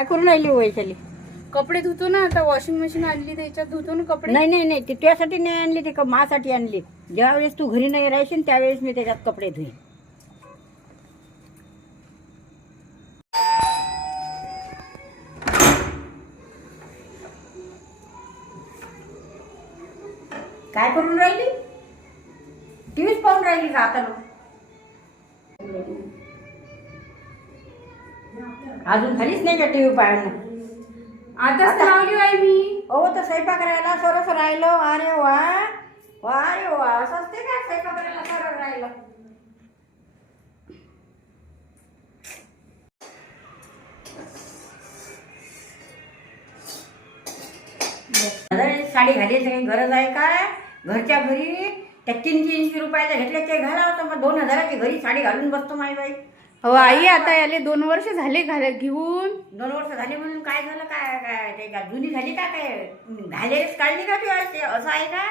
काय करून राहिली वैशाली? कपडे धुतो ना, आता वॉशिंग मशीन आणली त्याच्यात धुतो ना कपडे. नाही नाही नाही, ती तुझ्यासाठी नाही आणली, ती माझ्यासाठी आणली. ज्यावेळेस तू घरी नाही राहशील त्यावेळेस मी त्याच्यात कपडे धुईन. काय करून राहिली? टीव्हीच पाहून राहिली का आता? अजून खालीच नाही का टीव्ही पाहायला? आताच लावली आहे मी. हो, तर स्वयंपाक राहिला, सरस राहिलो. अरे वा वा, अरे वा, असं असते का स्वयंपाक राहिला, सरस राहिलं? साडी घालायची काही गरज आहे काय? घरच्या घरी त्या 300 रुपयाच्या घेतल्या ते घाला होतं, मग 2000ची घरी साडी घालून बसतो माई बाई. हो आई, आता याले 2 वर्ष झाले घेऊन. 2 वर्ष झाली म्हणून काय झालं? काय काय ते का जुनी झाली का? काय घालेच काढली का? ते असं आहे का?